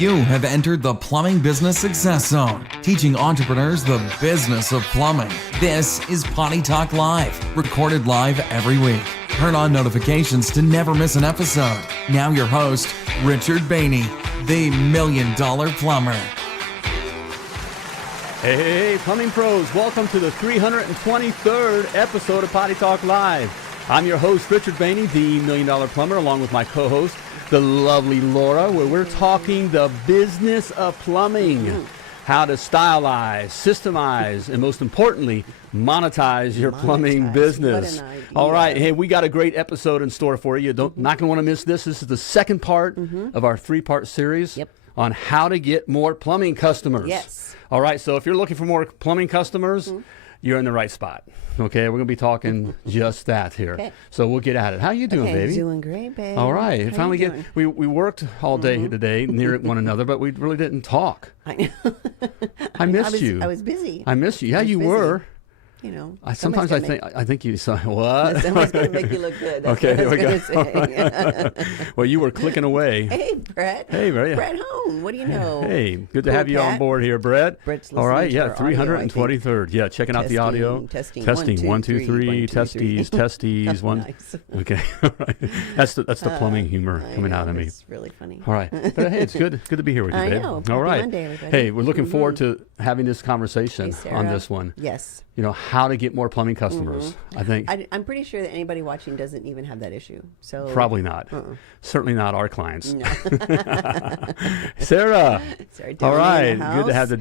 You have entered the Plumbing Business Success Zone, teaching entrepreneurs the business of plumbing. This is Potty Talk Live, recorded live every week. Turn on notifications to never miss an episode. Now your host, Richard Boehne, the $1 Million Plumber. Hey, plumbing pros, welcome to the 323rd episode of Potty Talk Live. I'm your host, Richard Boehne, the $1 Million Plumber, along with my co-host, the lovely Laura, where we're talking the business of plumbing, how to stylize, systemize, and most importantly, monetize your plumbing business. All right, hey, we got a great episode in store for you. Not going to want to miss this. This is the second part of our three-part series on how to get more plumbing customers. Yes. All right, so if you're looking for more plumbing customers, you're in the right spot. Okay, we're going to be talking just that here. Okay. So we'll get at it. How you doing, baby? Doing great, babe. All right. Finally we worked all day today near one another, but we really didn't talk. I know. I missed you. I was busy. I missed you. Yeah, you were. You know, Sometimes I think you saw what? Somebody's going to make you look good. That's okay, what here I we was gonna say. Well, you were clicking away. Hey, Brett. Hey, Brett. Brett Hoehne. What do you know? Hey, good to have you on board here, Brett. Brett's all right, listening to our 323rd. Yeah, checking out the audio. Testing. 1, 2, 3. Testes. One. Nice. Okay. All right. That's the plumbing humor coming out of me. It's really funny. All right. But hey, it's good to be here with you, babe. I know. All right. Happy Monday, everybody. Hey, we're looking forward to having this conversation on this one. Yes. You know, how to get more plumbing customers. I think I'm pretty sure that anybody watching doesn't even have that issue. So probably not. Certainly not our clients. No. Sarah. All right. Good to have the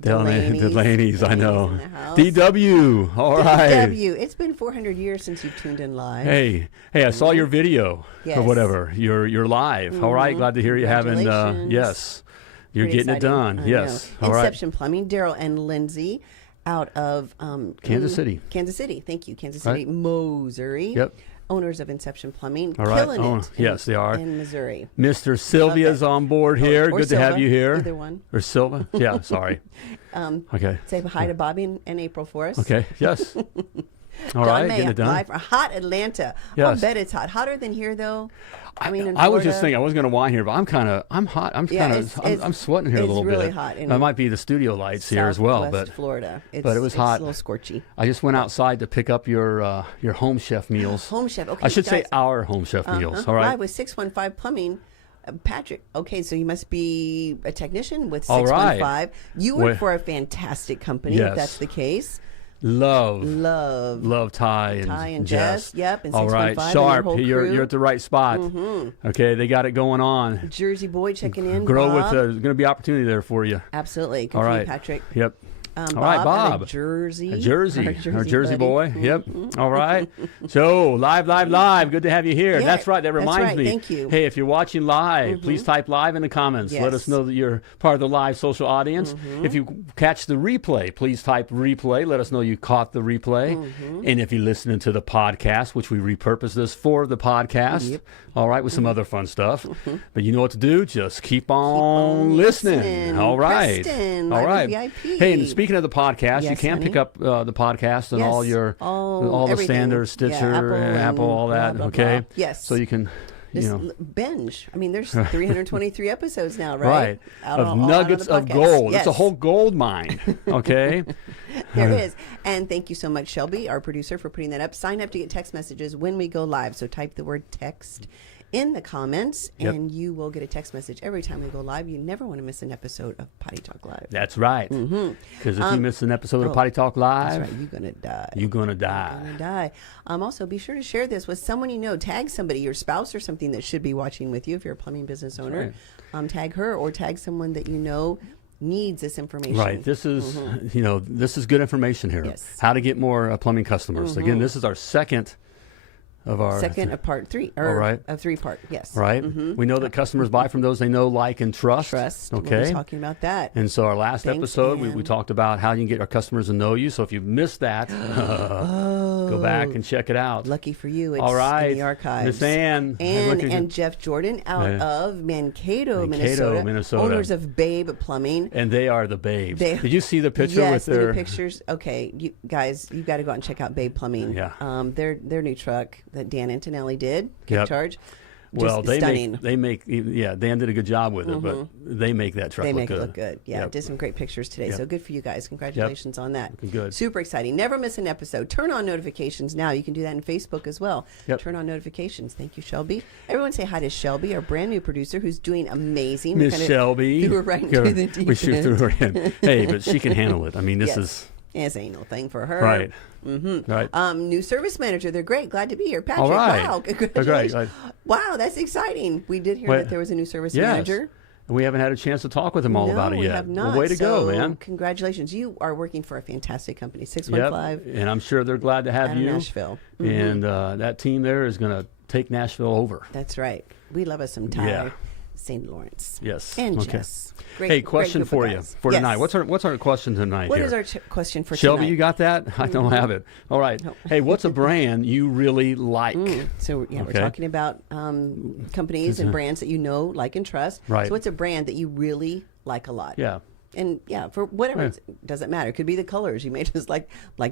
Delnays. I know. DW. All right. DW. It's been 400 years since you tuned in live. Hey, I saw your video or whatever. You're live. All right. Glad to hear you having. Yes. You're Pretty getting exciting. it done. Yes. All right. Inception Plumbing. Daryl and Lindsay out of Kansas City. Kansas City. Thank you. Kansas City, Missouri. Yep. Owners of Inception Plumbing. All right. Killing it. Yes, they are. In Missouri. Mr. Sylvia's on board here. Or Good Silva, to have you here. Either one. Or Silva. Yeah, sorry. Okay. Say hi to Bobby and April for us. Okay. Yes. All John right. May, Getting it done. live from hot Atlanta. Yes. I'll bet it's hot. Hotter than here, though. I mean, in I was Florida, just thinking I wasn't going to whine here, but I'm hot. I'm sweating here a little bit. It's really hot. It might be the studio lights here as well, Southwest Florida. But it was hot. It's a little scorchy. I just went outside to pick up your Home Chef meals. Home Chef. Okay. I should say our Home Chef meals. All right. Live with 615 Plumbing. Patrick, okay, so you must be a technician with All 615. right. You work for a fantastic company, if that's the case. Love Ty and Jess. Yep. And all right, sharp. You're at the right spot. Okay, they got it going on. Jersey boy checking in. Grow Bob. with. There's going to be opportunity there for you. Absolutely. Good all for right, you, Patrick. Yep. All right, Bob. Jersey. Our Jersey boy. Mm-hmm. Yep. All right. So, live. Good to have you here. Yeah, that's right. That reminds me. Thank you. Hey, if you're watching live, please type live in the comments. Yes. Let us know that you're part of the live social audience. If you catch the replay, please type replay. Let us know you caught the replay. And if you're listening to the podcast, which we repurpose this for the podcast, all right, with some other fun stuff. But you know what to do. Just keep on listening. All right. Preston, all right. VIP. Hey, and speaking of the podcast, you can pick up the podcast and all the standards, Stitcher, Apple, all that. Blah, blah, okay. Blah. Yes. So you can. Binge. I mean, there's 323 episodes now, right? Out nuggets of gold. Yes. It's a whole gold mine. Okay. There is. And thank you so much, Shelby, our producer, for putting that up. Sign up to get text messages when we go live. So type the word text in the comments, and you will get a text message every time we go live. You never want to miss an episode of Potty Talk Live. That's right. Because if you miss an episode of Potty Talk Live, that's right, you're going to die. You're going to die. Also, be sure to share this with someone you know. Tag somebody, your spouse or something that should be watching with you if you're a plumbing business owner. Right. Tag her or tag someone that you know needs this information. Right. This is, this is good information here. Yes. How to get more plumbing customers. Again, this is our second of part three, of three-part, yes. Right. We know that customers buy from those they know, like, and trust. Okay. We'll be talking about that. And so our last episode, we talked about how you can get our customers to know you. So if you missed that, go back and check it out. Lucky for you, it's all right. in the archives. Miss Ann. And Jeff Jordan out of Mankato, Minnesota. Owners of Babe Plumbing. And they are the babes. Did you see the picture with their... Yes, the pictures. Okay, you guys, you've got to go out and check out Babe Plumbing. Yeah. Their new truck that Dan Antonelli did, Kick Charge. Well, stunning. they make Dan did a good job with it, but they make that truck They look make good. it look good. Yeah, Yep. did some great pictures today. Yep. So good for you guys. Congratulations on that. Looking good. Super exciting. Never miss an episode. Turn on notifications now. You can do that in Facebook as well. Yep. Turn on notifications. Thank you, Shelby. Everyone say hi to Shelby, our brand new producer who's doing amazing. We Miss kinda Shelby. threw her right into the deep We shoot through end. her in. Hey, but she can handle it. I mean, this Yes. is Yes, ain't no thing for her. right. Mm-hmm. Right. New service manager. They're great. Glad to be here. Patrick, All right. wow. Great. Congratulations. Wow, that's exciting. We did hear Wait. that there was a new service Yes. manager. And we haven't had a chance to talk with him all about it we yet. have not. Well, way to So, go, man. Congratulations. You are working for a fantastic company, Yep. 615 And I'm sure they're glad to have out of you. Nashville. And that team there is going to take Nashville over. That's right. We love us some Ty Yeah. St. Lawrence. Yes. And Okay. Jess. Great, Hey, question great for group you of guys. for Yes. tonight. What's our question tonight What here? is our question for Shelby, tonight? you got that? I don't have it. All right. No. Hey, what's a brand you really like? So yeah, we're Okay. talking about companies and brands that you know, like, and trust. Right. So what's a brand that you really like a lot? Yeah. And yeah, for whatever, Yeah. it doesn't matter. It could be the colors. You may just like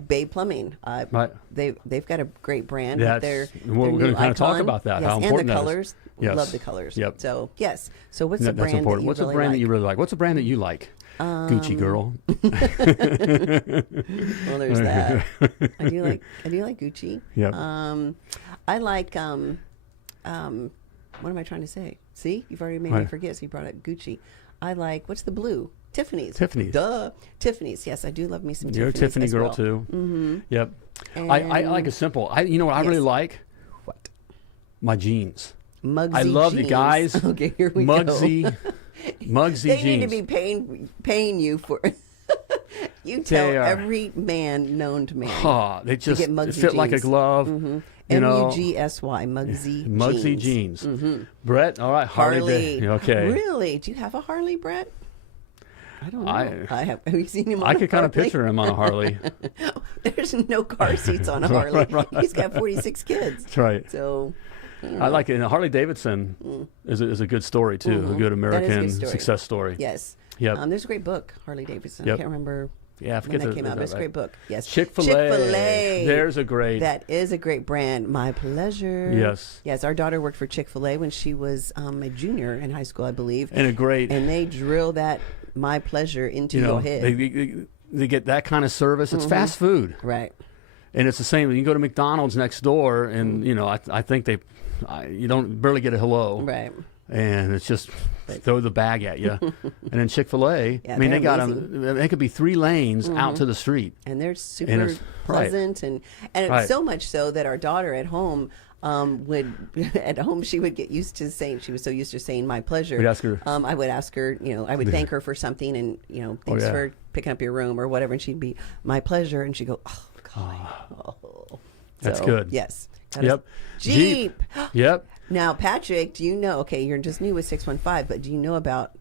Bay Plumbing. Right. They've got a great brand. That's- Their we're new gonna kinda talk icon. about that, Yes, how and important the that is. colors. Yes. Love the colors. Yep. So yes. So what's the That's brand important. that you What's really a brand like? that you really like? What's a brand that you like? Gucci girl. Well, there's that. I do like Gucci. Yep. I like what am I trying to say? See, you've already made me Right. forget. So you brought up Gucci. I like, what's the blue? Tiffany's. Tiffany's. Duh. Tiffany's. Yes, I do love me some You're a Tiffany's Tiffany as girl well. too. Mm-hmm. Yep. I like a simple. You know what I really Yes. like? What? My jeans. Muggsy I love jeans. the guys. Okay, here we Muggsy, go. Muggsy They jeans. need to be paying you for. You tell They are- every man known to man. They just get Muggsy fit like a jeans. glove. You know, Muggsy, Muggsy Muggsy jeans. jeans. Brett, all right, Harley. Okay. Really? Do you have a Harley, Brett? I don't know. I- have you seen him on I a could kind of Harley? picture him on a Harley. There's no car seats on a Harley. Right. He's got 46 kids. That's right. So I like it. And Harley Davidson is a good story too. A good That is a American good story. success story. yes. Yep. There's a great book, Harley Davidson. Yep. I can't remember Yeah, I when forget that the- came out, but it's a right. great book. Yes. Chick-fil-A. Chick-fil-A. There's a great. That is a great brand. My pleasure. Yes. Yes, our daughter worked for Chick-fil-A when she was a junior in high school, I believe. And a great. And they drill that my pleasure into you know, your head. they get that kind of service. It's fast food. Right. And it's the same. You go to McDonald's next door, and you know, I think you don't barely get a hello, Right. and it's just throw the bag at you. And then Chick-fil-A, Yeah, I mean, they're they got amazing. them. They could be 3 lanes out to the street. And they're super And it's- right. pleasant, and it's Right. so much so that our daughter at home she would get used to saying, she was so used to saying my pleasure. We'd ask her- I would ask her, I would thank her for something, and thanks yeah. for picking up your room or whatever, and she'd be my pleasure, and she'd go, oh God. That's So, good. Yes. Yep. Jeep. Yep. Now, Patrick, do you know? Okay, you're just new with 615, but do you know about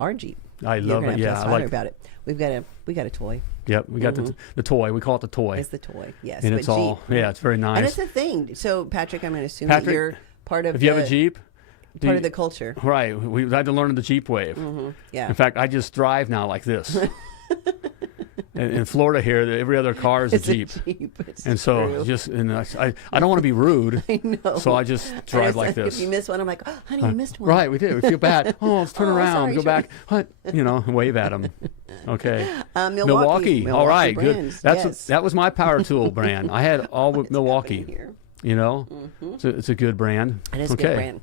our Jeep? I You're love gonna it. have to Yeah, ask I Tyler like. about it. We got a toy. Yep, we got the toy. We call it the toy. It's the toy, yes. And but it's all. Jeep, Yeah, it's very nice. and it's a thing. So, Patrick, I'm going to assume that Patrick, you're part of if you have a Jeep, part of the culture. right? We had to learn the Jeep wave. Yeah. In fact, I just drive now like this. in Florida here, every other car is It's a Jeep. It's And so true. just and I don't want to be rude, I know. so I just And drive it's like this. If you miss one, I'm like, oh, honey, you missed one. Right, we did. We feel bad. Oh, let's turn Oh, around, sorry, go sure. back. What? Wave at them. Okay. Milwaukee. All right, brands, good. yes. That was my power tool brand. I had all with What's Milwaukee. happening here? You know, it's a good brand. It is a okay. good brand.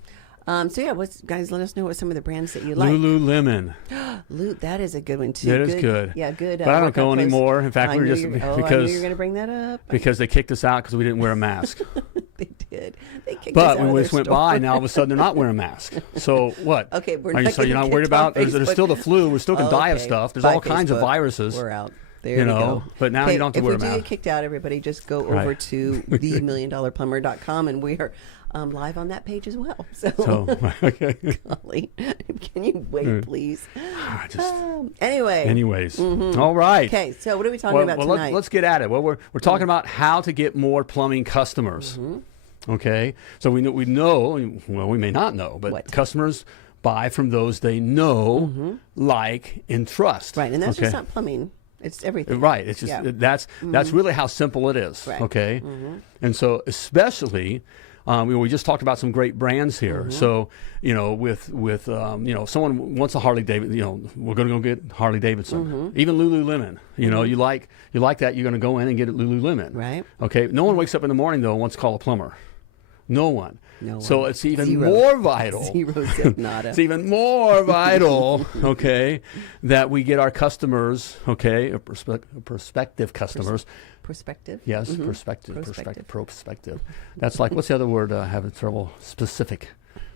So yeah, guys, let us know what some of the brands that you like. Lululemon. That is a good one too. That is good. Yeah, good. But I don't workout go clothes. anymore. In fact, I we were knew just you- I knew because you were going to bring that up. because they kicked us out because we didn't wear a mask. They did. They kicked us But out when of we their just went store. by, now all of a sudden they're not wearing masks. So what? Okay, we're Are you, not so you're gonna not get worried on about? There's Facebook. still the flu. We still can die of Okay. stuff. There's Bye, all kinds of Facebook. viruses. We're out. There You we know, go. but now you don't have to wear a If we do mask. get kicked out, everybody just go Right. over to themilliondollarplumber.com, and we are live on that page as well. So, So okay. golly, can you wait, please? Just, Anyway. all right. Okay, so what are we talking about tonight? Let's get at it. Well, we're talking about how to get more plumbing customers. Okay, so we know. Well, we may not know, but What? customers buy from those they know, like, and trust. Right, and that's okay? just not plumbing. It's everything. Right. It's just Yeah. that's really how simple it is. Right. Okay. And so especially We just talked about some great brands here. So, with someone wants a Harley Davidson, we're going to go get Harley Davidson. Even Lululemon. You like that, you're going to go in and get it Lululemon. Right. Okay. No one wakes up in the morning though and wants to call a plumber. No one. So it's even Zero. more vital. Zero, zip, nada. It's even more vital, okay, that we get our customers, okay, prospective customers. Perspective. Yes, prospective. That's like, what's the other word? Having trouble. Specific.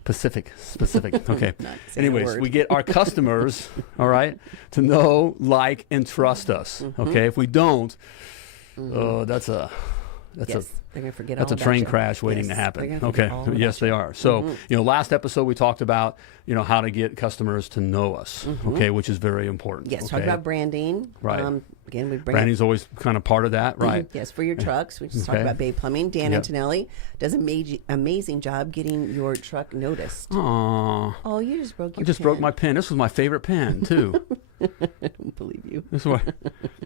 Okay. Anyways, we get our customers, all right, to know, like, and trust us. Okay. If we don't, that's a They're going to forget that's all a train about you. crash waiting to They're happen. gonna forget all about Yes, they are. So, last episode we talked about, how to get customers to know us, okay, which is very important. Yes, okay? talk about branding. Right. Again, we bring Branding's always kind of part of that, right? Yes, for your trucks. We just talked about Bay Plumbing. Dan Antonelli does an amazing job getting your truck noticed. Aww. Oh, you just broke your I just broke my pen. This was my favorite pen, too. I don't believe you. This is what.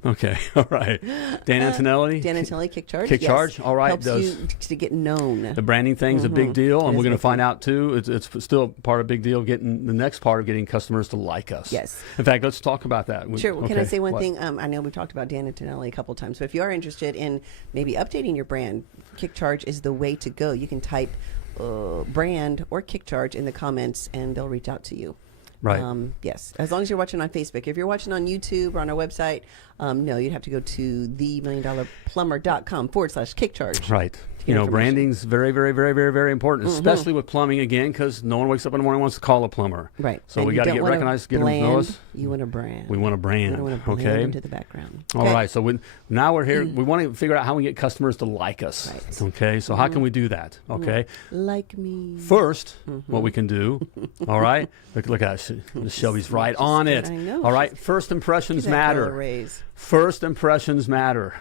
Okay, all right. Dan Antonelli. Dan Antonelli, Kick Charge. Kick yes. Charge, all right. Helps you to get known. The branding thing's a big deal, and It we're is going to big find deal. out too. It's still part of a big deal. Getting the next part of getting customers to like us. Yes. In fact, let's talk about that. Sure. Well, can I say one What? thing? I know we've talked about Dan Antonelli a couple of times, but if you are interested in maybe updating your brand, Kick Charge is the way to go. You can type brand or Kick Charge in the comments, and they'll reach out to you. Right. Yes, as long as you're watching on Facebook. If you're watching on YouTube or on our website, no, you'd have to go to themilliondollarplumber.com/Kick Charge. Right. information. Branding's very, very, very, very, very important, especially with plumbing, again, because no one wakes up in the morning and wants to call a plumber. Right. So And we you got to don't get want recognized, get them to know us. You want a brand. We want a brand. You don't want to blend okay. into the background. All right. So now we're here. We want to figure out how we get customers to like us. Right. Okay. So how can we do that? Okay. Like me. First, what we can do, all right? Look at Shelby's right on it. I know. All right. First impressions Look at that color matter. raise. First impressions matter.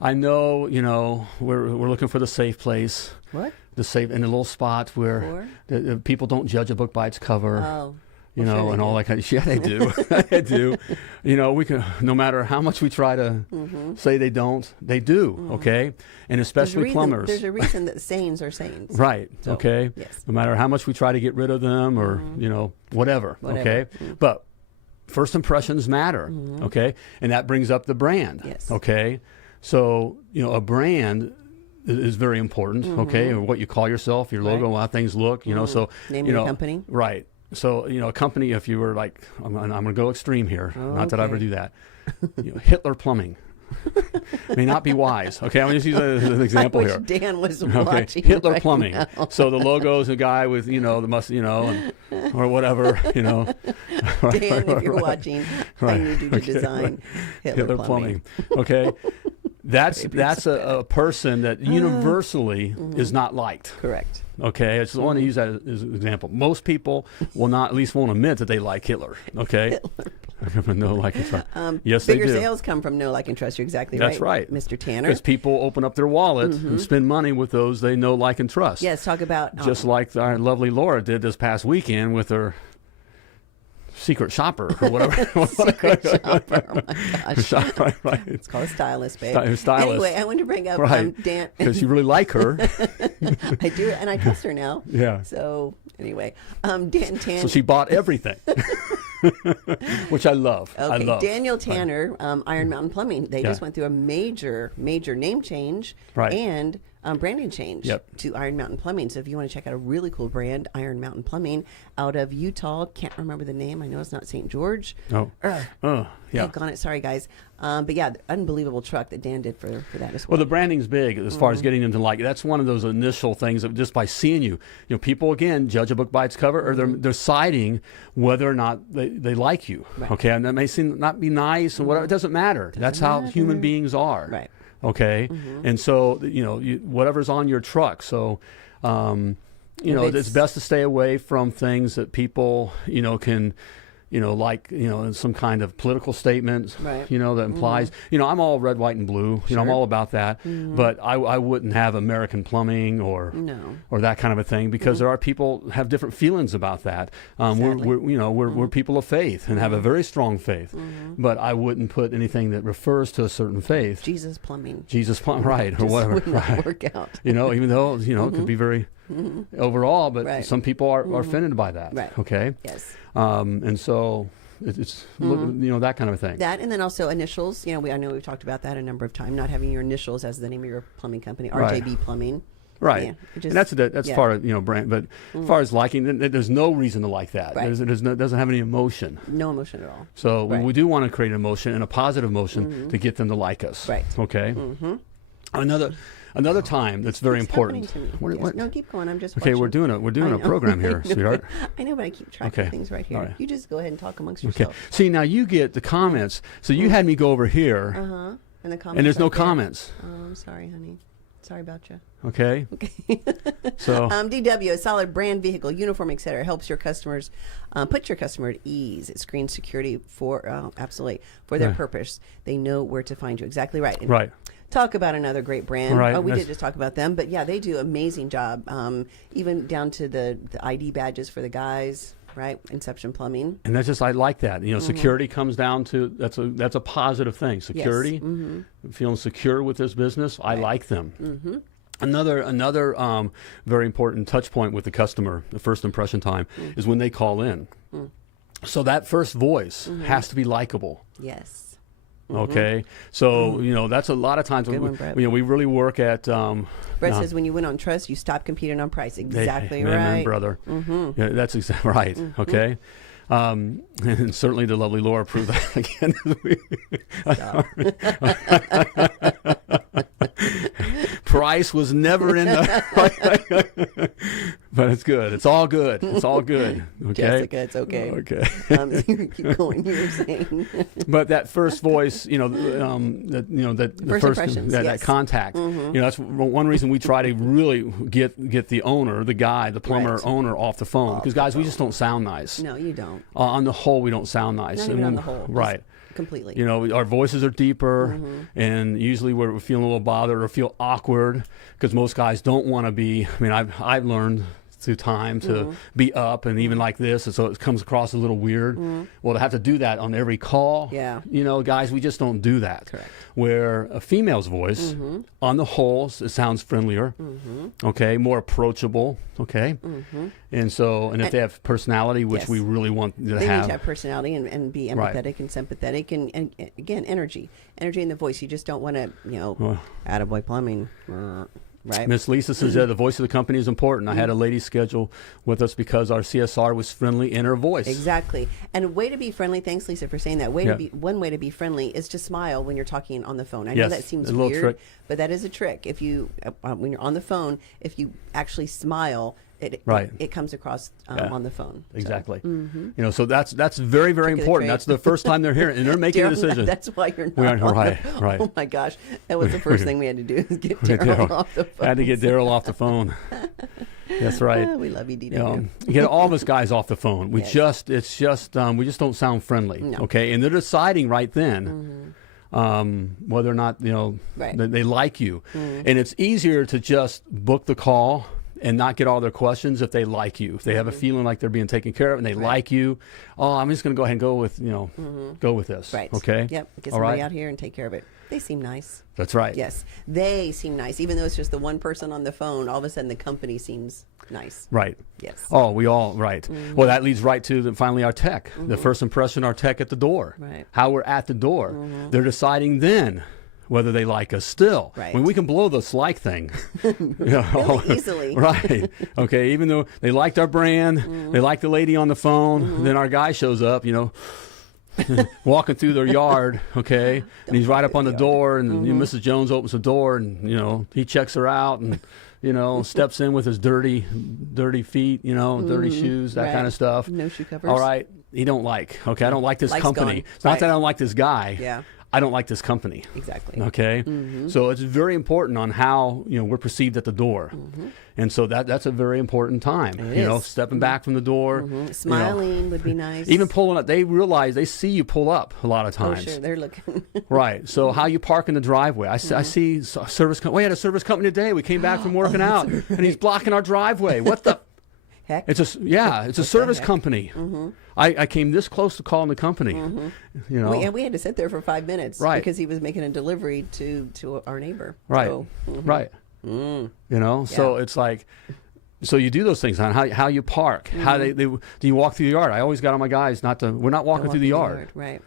I know, we're looking for the safe place. What? The safe in a little spot where the people don't judge a book by its cover. Oh. You Well, know, sure and they all do. that kind of shit. They do. They do. We can, no matter how much we try to say they don't, they do. Okay. And especially plumbers. There's a reason that sayings are sayings. Right. So, okay. yes. No matter how much we try to get rid of them or, whatever. Okay. But first impressions matter. Okay. And that brings up the brand. Yes. Okay. So, a brand is very important. Okay. Or what you call yourself, your logo, how things look, so. Name of your company. Right. So, a company, if you were like, I'm going to go extreme here. Not that I ever do that. Hitler Plumbing. May not be wise. Okay, I'm going to use that as an example I wish here. Dan was Okay, watching. Hitler right Plumbing. now. So the logo is a guy with, the must, or whatever, Dan, if you're watching, I need you to design Hitler Plumbing. Okay, that's a person that universally is not liked. Correct. Okay, I just want to use that as an example. Most people will not, at least won't admit that they like Hitler. Okay, no like and trust. Yes, they do. Bigger sales come from no like and trust. You're exactly right. That's right, Mr. Tanner. Because people open up their wallet and spend money with those they know, like, and trust. Yes, talk about Just like our lovely Laura did this past weekend with her secret shopper or whatever. secret shopper. Oh my gosh. Right. It's called a stylist, babe. Stylist. Anyway, I wanted to bring up Dan. Because you really like her. I do, and I trust her now. Yeah. So anyway, Dan Tanner. So she bought everything. Which I love. Okay, I love. Daniel Tanner, Iron Mountain Plumbing. They just went through a major name change and branding change to Iron Mountain Plumbing. So if you want to check out a really cool brand, Iron Mountain Plumbing, out of Utah. Can't remember the name. I know it's not St. George. Oh. Yeah. Heck on it. Sorry, guys. But yeah, the unbelievable truck that Dan did for that as well. Well, the branding's big as far as getting them to like. That's one of those initial things that just by seeing you, people again judge a book by its cover, or they're deciding whether or not they like you. Right. Okay, and that may seem not be nice or whatever. It doesn't matter. That's how human beings are. Right. Okay, and so whatever's on your truck. So, it's best to stay away from things that people can. Like, some kind of political statement, right. that implies, I'm all red, white, and blue. Sure. I'm all about that. But I wouldn't have American plumbing or that kind of a thing, because there are people have different feelings about that. We're people of faith and have a very strong faith. But I wouldn't put anything that refers to a certain faith. Jesus Plumbing. Right, or whatever. Would not work out. Even though, it could be very overall, but Right. some people are offended by that. Right. Okay. Yes. And so it's that kind of thing. That, and then also initials. I know we've talked about that a number of times. Not having your initials as the name of your plumbing company, RJB Plumbing. Right. Yeah, And that's far as brand, but as far as liking, there's no reason to like that. Right. Doesn't have any emotion. No emotion at all. So Right. we do want to create an emotion and a positive emotion to get them to like us. Right. Okay. Another time that's very It's important. happening to me. What- Yes. what- No, keep going. I'm just Okay, watching. we're doing a I know. program here, sweetheart. I know, but I keep track Okay. of things right here. All right. You just go ahead and talk amongst Okay. yourself. See, now you get the comments. So you had me go over here, And the comments. and there's no right there. comments. Oh, I'm sorry, honey. Sorry about you. Okay. So DW, a solid brand vehicle, uniform, etc., helps your customers put your customer at ease. It screens security for their Right. purpose. They know where to find you. Exactly right. And right. talk about another great brand. Right. Oh, we That's- did just talk about them, but yeah, they do amazing job. Even down to the ID badges for the guys. Right, Inception Plumbing. And that's just I like that. Security comes down to that's a positive thing. Security, feeling secure with this business. I like them. Another very important touch point with the customer, the first impression time, is when they call in. So that first voice has to be likable. Yes. Okay, so that's a lot of times Good when one, Brett. we really work at. Brett says when you win on trust, you stop competing on price. Exactly Amen, right. brother. Yeah, that's exactly right. Okay. And certainly the lovely Laura proved that again. Price was never in the. But it's good. It's all good. It's all good. Okay. Jessica, it's okay. Okay. Keep going. You were saying. But that first voice, that First impressions, that yes. contact, that's one reason we try to really get the owner, the guy, the plumber Right. owner off the phone, because guys, we just don't sound nice. No, you don't. On the whole, we don't sound nice. Not And even on when- the whole. right? Just completely. Our voices are deeper, and usually we're feeling a little bothered or feel awkward because most guys don't want to be. I mean, I've learned through time to be up and even like this, and so it comes across a little weird. Well, to have to do that on every call, Yeah. Guys, we just don't do that. Correct. Where a female's voice, on the whole, it sounds friendlier, okay, more approachable, okay, and if they have personality, which Yes. we really want to They have. need to have personality and be Right. empathetic and sympathetic and again, energy in the voice. You just don't want to, attaboy plumbing, right? Miss Lisa says that the voice of the company is important. I had a lady schedule with us because our CSR was friendly in her voice. Exactly. And a way to be friendly, thanks Lisa for saying that. One way to be friendly is to smile when you're talking on the phone. I know Yes, that seems a little weird, trick. but that is a trick. If you when you're on the phone, if you actually smile, Right. it comes across Yeah. on the phone. So. Exactly. So that's very, very Trick of the important. trade. That's the first time they're hearing, and they're making a Daryl, decision. That's why you're not. We aren't on the- right, right. Oh my gosh, that was the first thing we had to do is get Daryl off the phone. Had to get Daryl off the phone. That's right. We love you, DW. Get all of us guys off the phone. We Yes. we just don't sound friendly. No. Okay, and they're deciding right then. Whether or not Right. they like you, and it's easier to just book the call and not get all their questions if they like you. If they have a feeling like they're being taken care of and they like you, I'm just going to go ahead and go with go with this. Right. Okay. Yep. Get All somebody right? out here and take care of it. They seem nice. That's right. Yes, they seem nice. Even though it's just the one person on the phone, all of a sudden the company seems nice. Right. Yes. Oh, we all right. Well, that leads right to finally our tech. The first impression, our tech at the door. Right. How we're at the door. They're deciding then whether they like us still. Right. I mean, we can blow this like thing. Really easily. Right. Okay. Even though they liked our brand, they like the lady on the phone, then our guy shows up, walking through their yard, okay, and he's right up on the door, and Mrs. Jones opens the door, and he checks her out, and steps in with his dirty feet, dirty shoes, that Right. kind of stuff. No shoe covers. All right, he don't like. Okay, I don't like this Like's company. gone. It's not Right. that I don't like this guy. Yeah. I don't like this company. Exactly. Okay, so it's very important on how we're perceived at the door, and so that's a very important time. It is. Stepping back from the door, Smiling would be nice. even pulling up. They realize they see you pull up a lot of Oh, times. sure. They're looking. Right. So how you park in the driveway? I see a service. We had a service company today. We came back from working out, and he's blocking our driveway. What the? Heck. It's a service company. I came this close to calling the company. And we had to sit there for 5 minutes Right. because he was making a delivery to our neighbor. Right. So, Right. So it's like So you do those things on how you park, how they do you walk through the yard. I always got on my guys we're not walking through the yard. Right.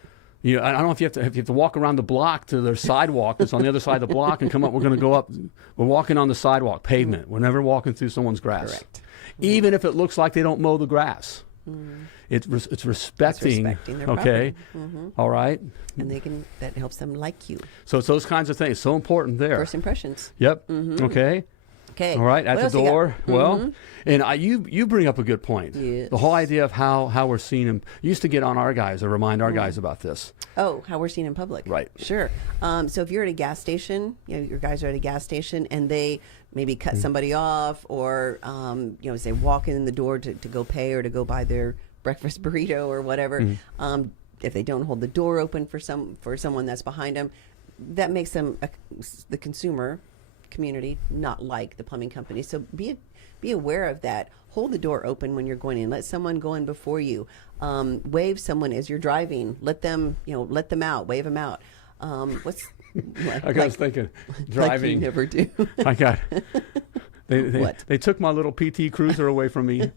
You know, I don't know if you have to walk around the block to their sidewalk that's on the other side of the block and come up. We're going to go up. We're walking on the sidewalk, pavement. We're never walking through someone's grass. Correct. Even if it looks like they don't mow the grass. It's respecting their okay, property. all right, And that helps them like you. so it's those kinds of things, so important there. First impressions. Yep. Okay, Okay. all right, at What the else you got? door. Well, and you bring up a good point. Yes. The whole idea of how we're seen them used to get on our guys or remind our guys about this. Oh, how we're seen in public. Right. Sure. So if you're at a gas station, your guys are at a gas station and they maybe cut somebody off or, say walk in the door to go pay or to go buy their breakfast burrito or whatever. If they don't hold the door open for someone that's behind them, that makes them, the consumer community, not like the plumbing company. So be aware of that. Hold the door open when you're going in. Let someone go in before you. Wave someone as you're driving. Let them out. Wave them out. What? I was thinking, driving. Like you never do. I got. What? They took my little PT Cruiser away from me.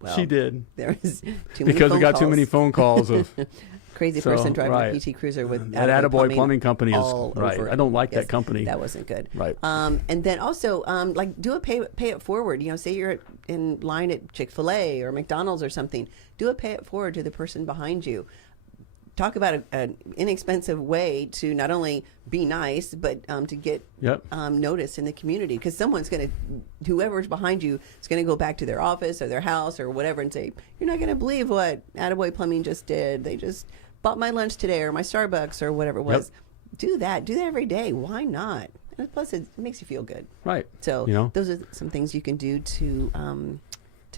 Well, She did. There was too many Because we phone got calls. too many phone calls of Crazy So, person driving right. a PT Cruiser with that Attaboy Plumbing Company is all right. over I don't it. like Yes, that company. That wasn't good. Right. And then also, do a pay it forward. Say you're in line at Chick-fil-A or McDonald's or something. Do a pay it forward to the person behind you. Talk about an inexpensive way to not only be nice, but to get noticed in the community. Because whoever's behind you is going to go back to their office or their house or whatever and say, "You're not going to believe what Attaboy Plumbing just did. They just bought my lunch today or my Starbucks or whatever it was." Do that every day. Why not? And plus, it makes you feel good. Right. So those are some things you can do to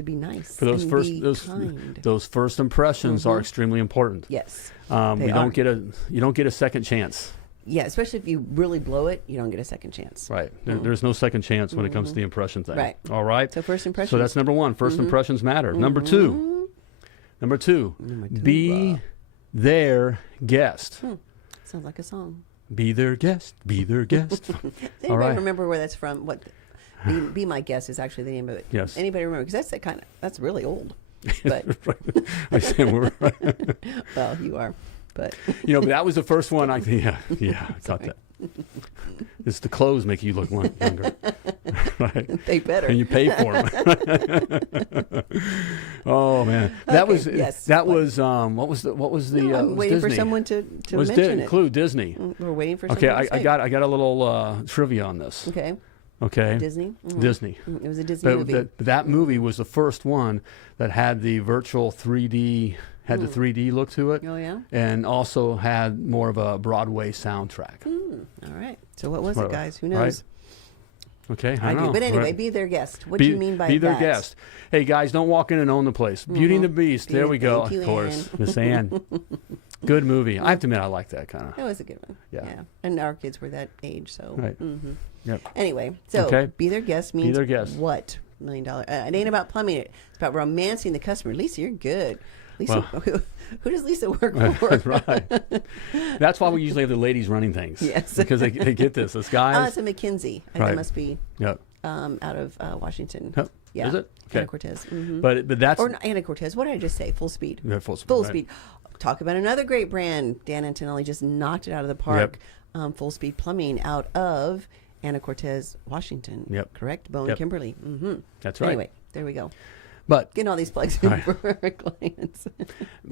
be nice. For those kind. those first impressions are extremely important. Yes. You don't get a second chance. Yeah, especially if you really blow it, you don't get a second chance. Right. There's no second chance when it comes to the impression thing. Right. All right. So first impressions. So that's number one. First impressions matter. Number two, be their guest. Sounds like a song. Be their guest. Be their guest. Does anybody All right. remember where that's from? What? Be my guest is actually the name of it. Yes. Anybody remember? Because that's really old. But I said we're well, you are. But but that was the first one. I got that. It's the clothes make you look younger, right? They better. And you pay for them. Oh man, that was what was the? I'm waiting Disney. for someone to was mention it. Clue Disney. We're waiting for. Okay, someone to I say. got a little trivia on this. Okay. Okay. Disney. Disney. It was a Disney movie. That movie was the first one that had the virtual 3D, had the 3D look to it. Oh yeah. And also had more of a Broadway soundtrack. All right. So what was it, guys? Who knows? Right. Okay, I know. But anyway, Right. be their guest. What do you mean by that? Be their guest. Hey guys, don't walk in and own the place. Beauty and the Beast. There we go. Thank you, Of course, Anne. Miss Anne. Good movie. I have to admit, I like that kind of. That was a good one. Yeah. And our kids were that age, so. Right. Yep. Anyway, so Okay. be their guest means their guest. what? $1 million. It ain't about plumbing. It's about romancing the customer. Lisa, you're good. Lisa, who does Lisa work for? That's right. That's why we usually have the ladies running things. Yes. Because they get this. This guys. It's a McKenzie. I think Right. it must be Yep. out of Washington. Yep. Yeah. Is it? Okay. Anna Cortez. But that's Or not Anna Cortez. What did I just say? Full speed. Yeah, full speed, Full right. speed. Talk about another great brand. Dan Antonelli just knocked it out of the park. Full Speed Plumbing out of Anna Cortez, Washington. Yep. Correct? Bo and Yep. Kimberly. That's right. Anyway, there we go. But Getting all these plugs in Right. for our clients.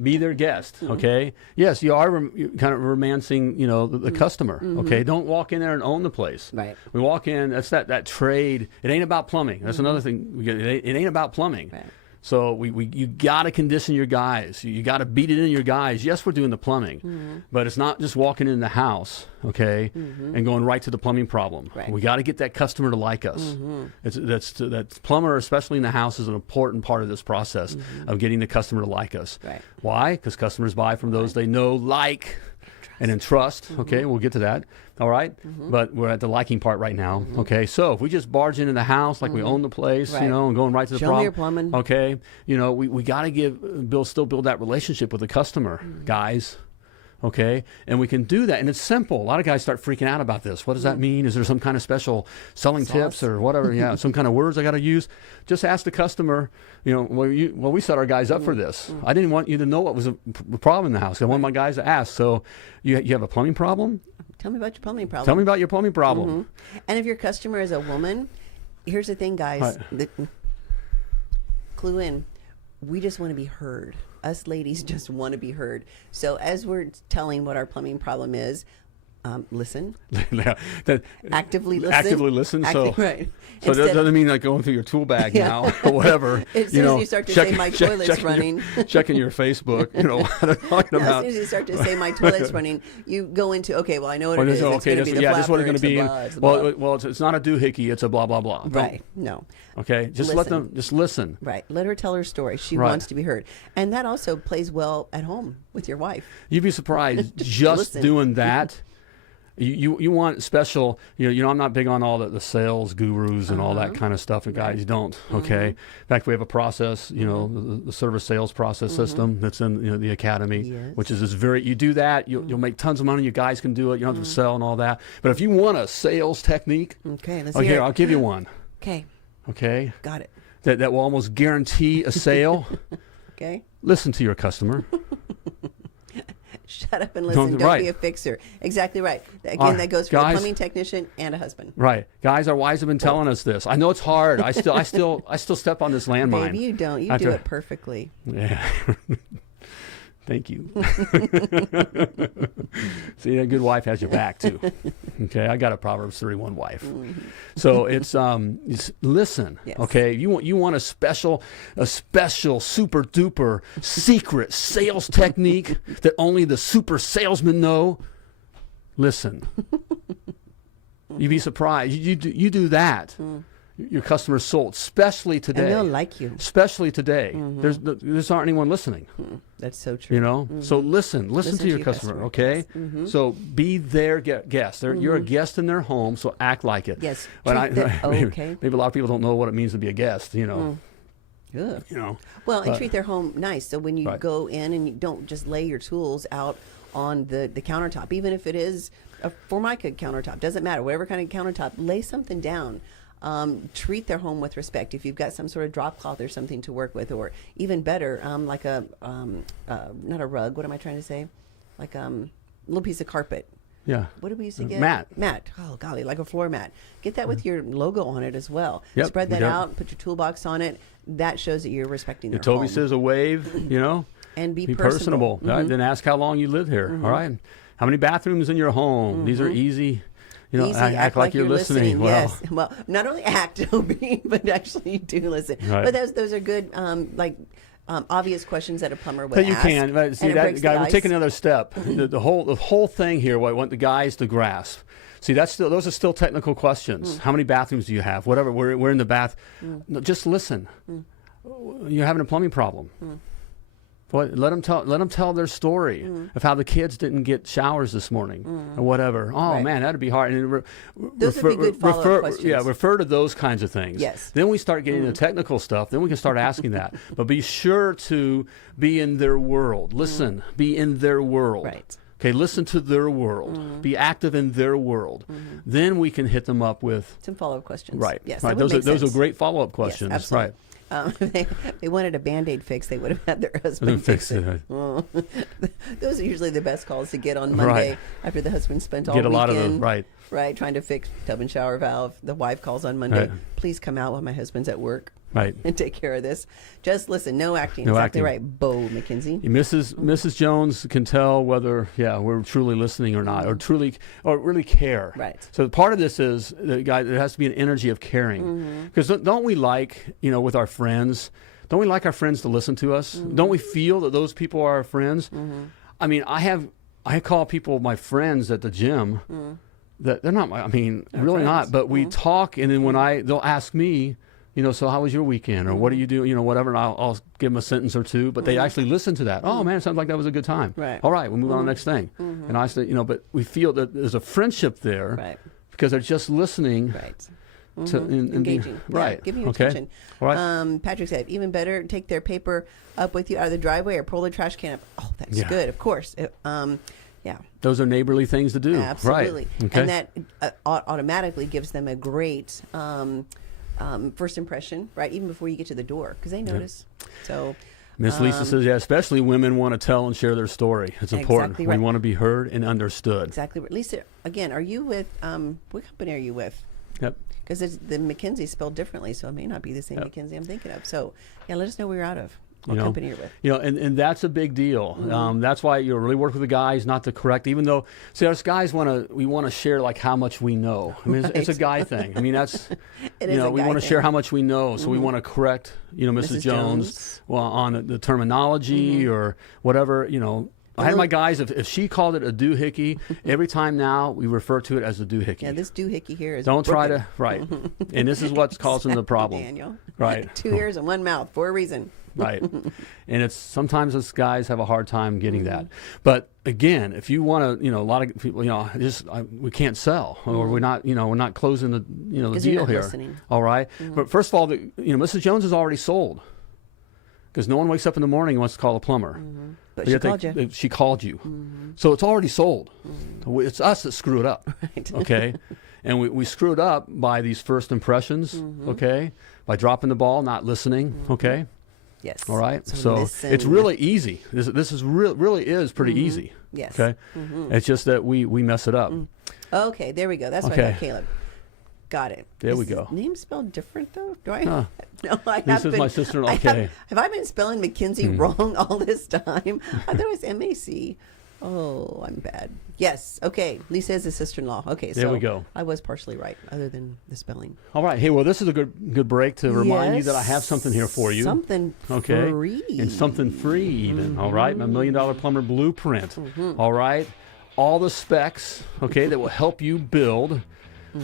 be their guest, okay? Yes, you are you're kind of romancing, the customer, okay? Don't walk in there and own the place. Right. We walk in, that's that trade. It ain't about plumbing. That's another thing. It ain't about plumbing. Right. So you got to condition your guys. You got to beat it in your guys. Yes, we're doing the plumbing, but it's not just walking in the house, okay, and going right to the plumbing problem. Right. We got to get that customer to like us. That plumber, especially in the house, is an important part of this process of getting the customer to like us. Right. Why? Because customers buy from those they know, like, and then trust. Okay, we'll get to that. All right, but we're at the liking part right now. Okay, so if we just barge into the house like we own the place, Right. and going right to the Show me problem. your plumbing. Okay, we got to build that relationship with the customer, guys. Okay, and we can do that, and it's simple. A lot of guys start freaking out about this. What does that mean? Is there some kind of special selling tips or whatever? Yeah, some kind of words I got to use. Just ask the customer. We set our guys up for this. I didn't want you to know what was a problem in the house. I wanted my guys to ask. So, you have a plumbing problem? Tell me about your plumbing problem. Tell me about your plumbing problem. And if your customer is a woman, here's the thing, guys. Clue in. We just want to be heard. Us ladies just want to be heard. So as we're telling what our plumbing problem is, listen. Actively listen. Actively listen. Right. So that doesn't mean like going through your tool bag now or whatever. As soon as you start to say my toilet's running. Checking your Facebook, what I'm talking about. As soon as you start to say my toilet's running, you go into, okay, well, I know what it is. It's going to be the flapper, this is what it's going to be. Well, it's not a doohickey. It's a blah, blah, blah. Right. No. Okay. Just listen. Right. Let her tell her story. She wants to be heard. And that also plays well at home with your wife. You'd be surprised just doing that. You want special, I'm not big on all the sales gurus and all that kind of stuff, and guys don't, okay? In fact, we have a process, the service sales process system that's in the academy, which is you do that, you'll make tons of money, you guys can do it, you don't have to sell and all that. But if you want a sales technique, let's hear it. I'll give you one. Okay. Got it. That will almost guarantee a sale. Okay. Listen to your customer. Shut up and listen. Don't be a fixer. Exactly right. Again, that goes for a plumbing technician and a husband. Right. Guys, our wives have been telling us this. I know it's hard. I still step on this landmine. Baby, you don't. You do it perfectly. Yeah. Thank you. See, a good wife has your back too. Okay, I got a Proverbs 31 wife. So it's listen. Yes. Okay, you want a special super duper secret sales technique that only the super salesmen know. Listen. You'd be surprised. You do that. Your customers sold, especially today. And they'll like you. Especially today. There's aren't anyone listening. That's so true. So listen to your customer, okay? Yes. So be their guest. You're a guest in their home, so act like it. Yes. Maybe a lot of people don't know what it means to be a guest, Well, and treat their home nice. So when you go in and you don't just lay your tools out on the countertop, even if it is a Formica countertop, doesn't matter. Whatever kind of countertop, lay something down. Treat their home with respect. If you've got some sort of drop cloth or something to work with, or even better, like not a rug. What am I trying to say? Like a little piece of carpet. Yeah. What do we used to get? Mat. Oh, golly, like a floor mat. Get that with your logo on it as well. Yep. Spread that out. Put your toolbox on it. That shows that you're respecting their Toby home. says a wave, And be personable. Then ask how long you live here. All right. How many bathrooms in your home? These are easy. Act like you're listening. Yes. Well, not only act, but actually you do listen. Right. But those are good, obvious questions that a plumber would ask. You can. But see, that guy, we'll take another step. the whole thing here, what I want the guys to grasp. See, those are still technical questions. How many bathrooms do you have? Whatever. We're in the bath. No, just listen. You're having a plumbing problem. Well, let them tell their story of how the kids didn't get showers this morning or whatever. Oh man, that'd be hard. And those would be good follow-up questions. Yeah, refer to those kinds of things. Yes. Then we start getting into technical stuff. Then we can start asking that. But be sure to be in their world. Listen. Be in their world. Right. Okay, listen to their world. Be active in their world. Then we can hit them up with some follow-up questions. Right. Yes. Right. Those are great follow-up questions. Yes, absolutely. Right. They wanted a Band-Aid fix, they would have had their husband fix it. Those are usually the best calls to get on Monday after the husband spent all weekend. Get a lot of them, right, trying to fix tub and shower valve. The wife calls on Monday. Please come out while my husband's at work. Right. And take care of this. Just listen. No acting. Exactly right. Bo McKenzie. Mrs. Jones can tell whether we're truly listening or not, or really care. Right. So part of this is there has to be an energy of caring, because don't we with our friends? Don't we like our friends to listen to us? Don't we feel that those people are our friends? I mean, I call people my friends at the gym. That they're not. Really friends. Not. But we talk, and then they'll ask me. So how was your weekend, or what do you do? Whatever, and I'll give them a sentence or two, but they actually listen to that. Oh man, it sounds like that was a good time. Right. All right, we'll move on to the next thing. And I say, but we feel that there's a friendship there, because they're just listening. Right. To engaging. Right. Giving you attention. All right. Patrick said, even better, take their paper up with you out of the driveway or pull the trash can up. Oh, that's good. Of course. Yeah. Those are neighborly things to do. Absolutely. Right. Okay. And that automatically gives them a great first impression, right? Even before you get to the door, because they notice. So Miss Lisa says, yeah, especially women want to tell and share their story. It's important. Exactly right. We want to be heard and understood. Exactly. Lisa, again, are you with, what company are you with? Yep. Because the McKenzie is spelled differently, so it may not be the same McKenzie I'm thinking of. So, yeah, let us know where you're out of. What company you're with. And that's a big deal. That's why you really work with the guys, not to correct. Even though, see, us guys want to share like how much we know. I mean, it's a guy thing. I mean, that's we want to share how much we know, so we want to correct Mrs. Jones on the terminology or whatever. I had my guys. If she called it a doohickey, every time now we refer to it as a doohickey. Yeah, this doohickey here is. Don't try to and this is what's causing the problem. Daniel. Right. 2 ears and 1 mouth for a reason. Right. And it's sometimes us guys have a hard time getting that. But again, if you want to, a lot of people, we can't sell or we're not closing the, the deal here. Listening. All right. But first of all, Mrs. Jones is already sold because no one wakes up in the morning and wants to call a plumber. But she called you. She called you. So it's already sold. It's us that screw it up. Right. Okay. And we screw it up by these first impressions. Okay. By dropping the ball, not listening. Okay. Yes. All right. So it's really easy. This is really is pretty easy. Yes. Okay. It's just that we mess it up. Okay. There we go. That's what I thought, Caleb. Got it. There we go. Name spelled different though? Do I? No, I This is my sister-in-law. Okay. Have I been spelling McKenzie wrong all this time? I thought it was MAC. Oh, I'm bad. Yes. Okay. Lisa is a sister-in-law. Okay. There we go. I was partially right, other than the spelling. All right. Hey, well, this is a good break to remind you that I have something here for you. Something free. And something free even. All right. My $1 Million Plumber Blueprint. All right. All the specs, that will help you build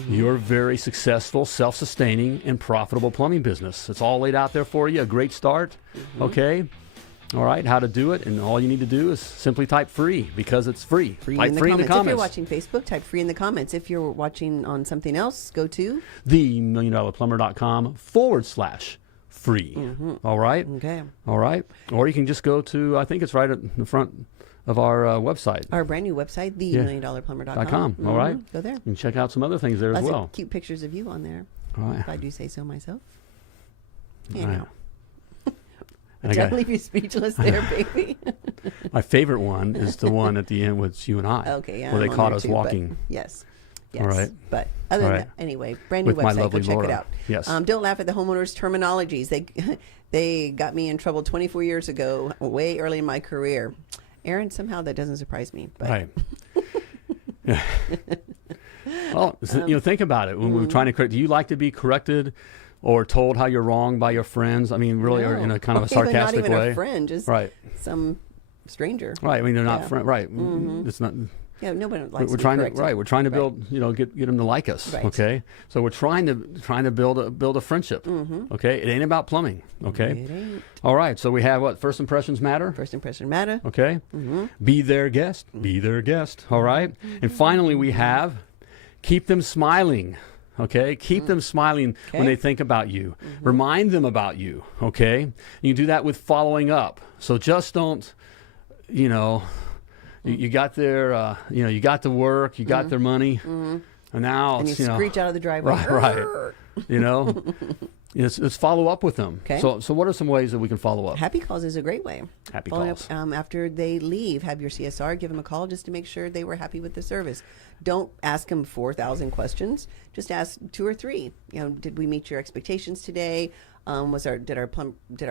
your very successful, self-sustaining, and profitable plumbing business. It's all laid out there for you. A great start. Okay. All right, how to do it, and all you need to do is simply type free because it's free. Type free in the comments. If you're watching Facebook, type free in the comments. If you're watching on something else, go to themilliondollarplumber.com/free. All right? Okay. All right. Or you can just go to, I think it's right at the front of our website. Our brand new website, themilliondollarplumber.com. All right. Go there. And check out some other things there Lots as well. Of cute pictures of you on there. All right. If I do say so myself. All right. Did I leave you speechless there, baby? My favorite one is the one at the end with you and I. Okay, yeah. Where they caught us walking. Yes. All right. But other than that, anyway, brand new with website. Go check Laura. it out. Yes. Don't laugh at the homeowners' terminologies. They got me in trouble 24 years ago, way early in my career. Aaron, somehow that doesn't surprise me. But. Right. Well, think about it. When we're trying to correct, do you like to be corrected or told how you're wrong by your friends? I mean, really, or in a kind of a sarcastic not even way. A friend, just some stranger. Right. I mean, they're not friends. Right. It's not. Yeah, nobody likes we're to trying be to We're trying to build, get them to like us. Right. Okay. So we're trying to build a friendship. Okay. It ain't about plumbing. Okay. It ain't. All right. So we have what? First impressions matter. First impression matter. Okay. Be their guest. Be their guest. All right. And finally, we have keep them smiling. Okay, keep them smiling when they think about you. Remind them about you. Okay, you do that with following up. So just don't, you got their, you got the work, you got their money, and now and it's, you screech out of the driveway. Right. Let's follow up with them. Okay. So what are some ways that we can follow up? Happy calls is a great way. Happy Following calls. up after they leave, have your CSR, give them a call just to make sure they were happy with the service. Don't ask them 4,000 questions. Just ask 2 or 3. Did we meet your expectations today? Did our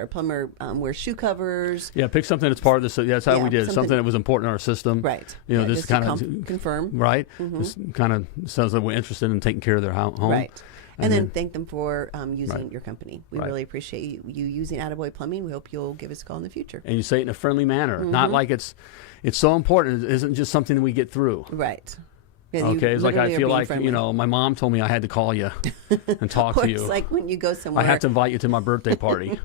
plumber wear shoe covers? Yeah, pick something that's part of this. That's how we did something that was important in our system. Right. This kind of confirm. Right. This kind of sounds like we're interested in taking care of their home. Right. And then thank them for using your company. We really appreciate you using Attaboy Plumbing. We hope you'll give us a call in the future. And you say it in a friendly manner, not like it's so important. It isn't just something that we get through. Right. Yeah, okay, it's like I feel like, my mom told me I had to call you and talk to you. It's like when you go somewhere. I have to invite you to my birthday party.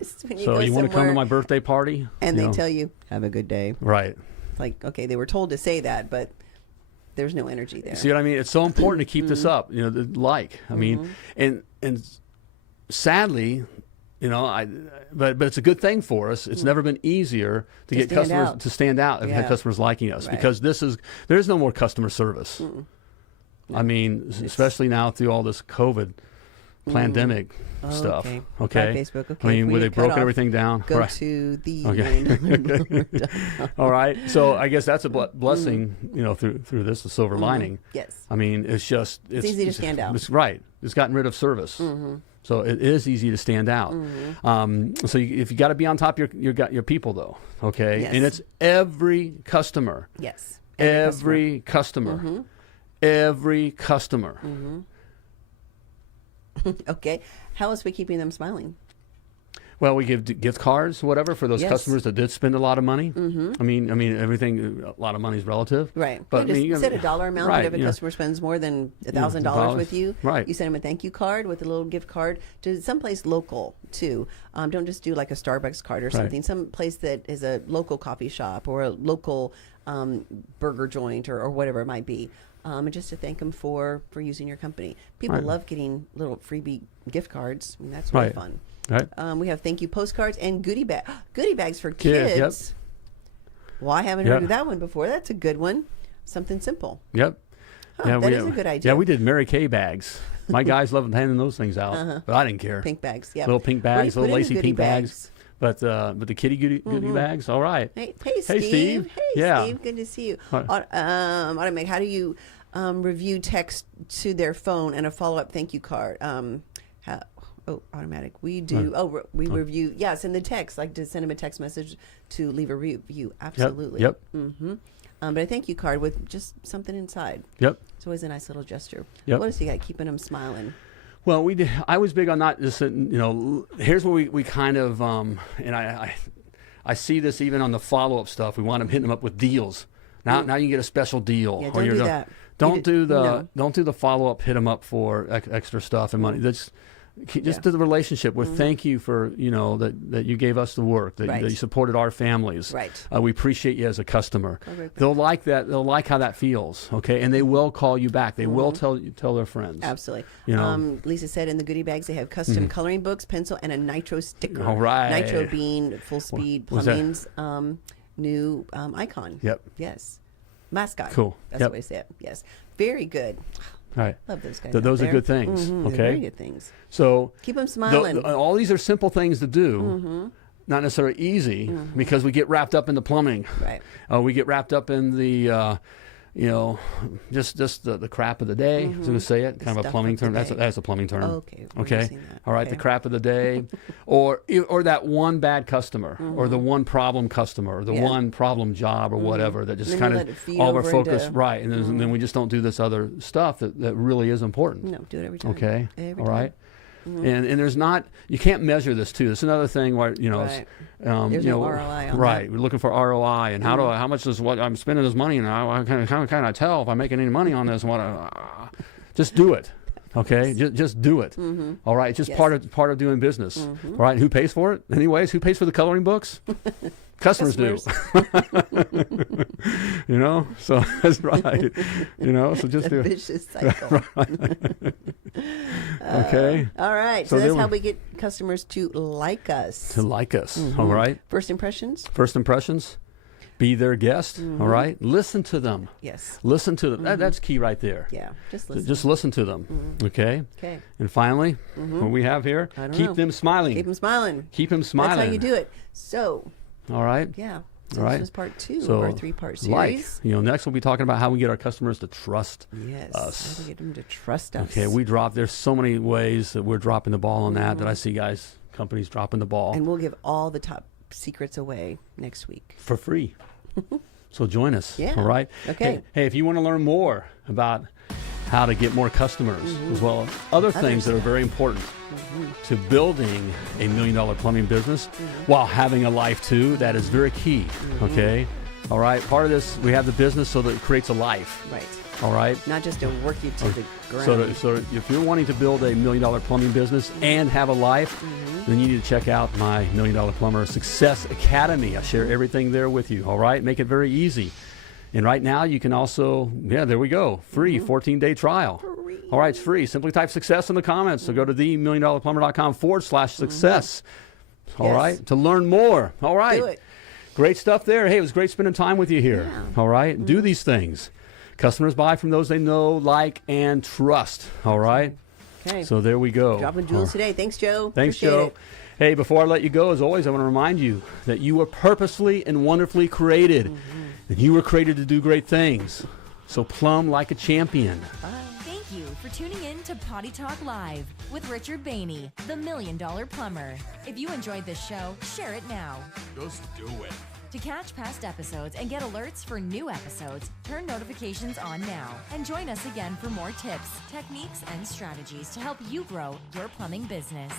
So you want to come to my birthday party? And they tell you, have a good day. Right. Like, okay, they were told to say that, but there's no energy there. See what I mean? It's so important to keep this up, I mean, and sadly, but it's a good thing for us. It's never been easier to get customers to stand out and have customers liking us, because there's no more customer service. I mean, especially now through all this COVID pandemic stuff. Okay. Facebook. Okay. I mean, where they broken everything down. Go to the All right. So I guess that's a blessing, through this, the silver lining. Yes. I mean, it's easy to stand out. It's right. It's gotten rid of service. So it is easy to stand out. So if you got to be on top of your people, though, okay? Yes. And it's every customer. Yes. Every customer. Every customer. Okay. How else are we keeping them smiling? Well, we give gift cards, whatever, for those customers that did spend a lot of money. I mean, everything. A lot of money is relative, right? But you set a dollar amount. Right, If a customer spends more than $1,000 with you, right? You send them a thank you card with a little gift card to someplace local too. Don't just do like a Starbucks card or something. Some place that is a local coffee shop or a local burger joint or whatever it might be. And just to thank them for using your company. People love getting little freebie gift cards. I mean, that's really fun. Right. We have thank you postcards and goodie bags for kids. Yep. Well, I haven't heard of that one before. That's a good one. Something simple. Yep. That is a good idea. Yeah, we did Mary Kay bags. My guys love handing those things out, but I didn't care. Pink bags, yeah. Little pink bags, little lacy pink bags. But the kitty goodie bags, all right. Hey, Steve. Hey, Steve. Good to see you. Automatic. How do you review text to their phone and a follow-up thank you card? Automatic. We do. We review. Yeah, send the text, like to send them a text message to leave a review. Absolutely. Yep. But a thank you card with just something inside. Yep. It's always a nice little gesture. Yep. What else you got keeping them smiling? Well, I was big on not just, here's where we kind of, and I see this even on the follow-up stuff. We want them hitting them up with deals. Now you can get a special deal. Yeah, don't do that. Don't do the follow-up, hit them up for extra stuff and money. That's just do the relationship with thank you for that you gave us the work, that you supported our families. Right. We appreciate you as a customer. Correct. They'll like that. They'll like how that feels. Okay, and they will call you back. They will tell their friends. Absolutely. Lisa said in the goodie bags they have custom coloring books, pencil, and a Nitro sticker. All right. Nitro being Full Speed Plumbing's new icon. Yep. Yes. Mascot. Cool. That's the way to say it. Yes. Very good. Right. Love those guys. Those are good things. Okay. Very good things. So keep them smiling. All these are simple things to do. Not necessarily easy because we get wrapped up in the plumbing. Right. We get wrapped up in the, just the crap of the day. I was going to say it, kind of a plumbing term. That's a plumbing term. Okay. Okay. All right. The crap of the day, or that one bad customer, or the one problem customer, or the one problem job, or whatever that just kind of all of our focus. Right. And then we just don't do this other stuff that really is important. No, do it every time. Okay. Every all right. And there's not, you can't measure this too. It's another thing where there's no ROI on right. that. We're looking for ROI and how much is what I'm spending this money, and how can I tell if I'm making any money on this? Just do it. Okay, just do it. All right, it's just part of doing business. All right, who pays for it? Anyways, who pays for the coloring books? Customers do. So that's right. So just do it. Vicious cycle. Okay. All right. So that's how we get customers to like us. All right. First impressions. Be their guest. All right. Listen to them. Yes. Listen to them. That's key right there. Yeah. Just listen. Just listen to them. Okay. Okay. And finally, what we have here, keep them smiling. Keep them smiling. Keep them smiling. That's how you do it. So. All right. Yeah. So all right. This is part 2 of our 3-part series. Next we'll be talking about how we get our customers to trust How us. to get them to trust us. Okay. There's so many ways that we're dropping the ball on that I see companies dropping the ball. And we'll give all the top secrets away next week. For free. So join us. Yeah. All right. Okay. Hey, if you want to learn more about how to get more customers, as well as other things that are very important to building a $1 million plumbing business while having a life too, that is very key. Okay. All right. Part of this, we have the business so that it creates a life. Right. All right. Not just to work you to the ground. So if you're wanting to build a $1 million plumbing business and have a life, then you need to check out my $1 Million Plumber Success Academy. I share everything there with you. All right. Make it very easy. And right now you can also, there we go. Free 14-day trial. Free. All right, it's free. Simply type success in the comments. So go to themilliondollarplumber.com/success. All Yes. right, to learn more. All right. Do it. Great stuff there. Hey, it was great spending time with you here. Yeah. All right, do these things. Customers buy from those they know, like, and trust. All right. Okay. So there we go. Dropping jewels today. Thanks, Joe. Thanks, Appreciate Joe. it. Hey, before I let you go, as always, I want to remind you that you were purposely and wonderfully created, and you were created to do great things. So plumb like a champion. Thank you for tuning in to Potty Talk Live with Richard Bainey, the $1 Million Plumber. If you enjoyed this show, share it now. Just do it. To catch past episodes and get alerts for new episodes, turn notifications on now and join us again for more tips, techniques, and strategies to help you grow your plumbing business.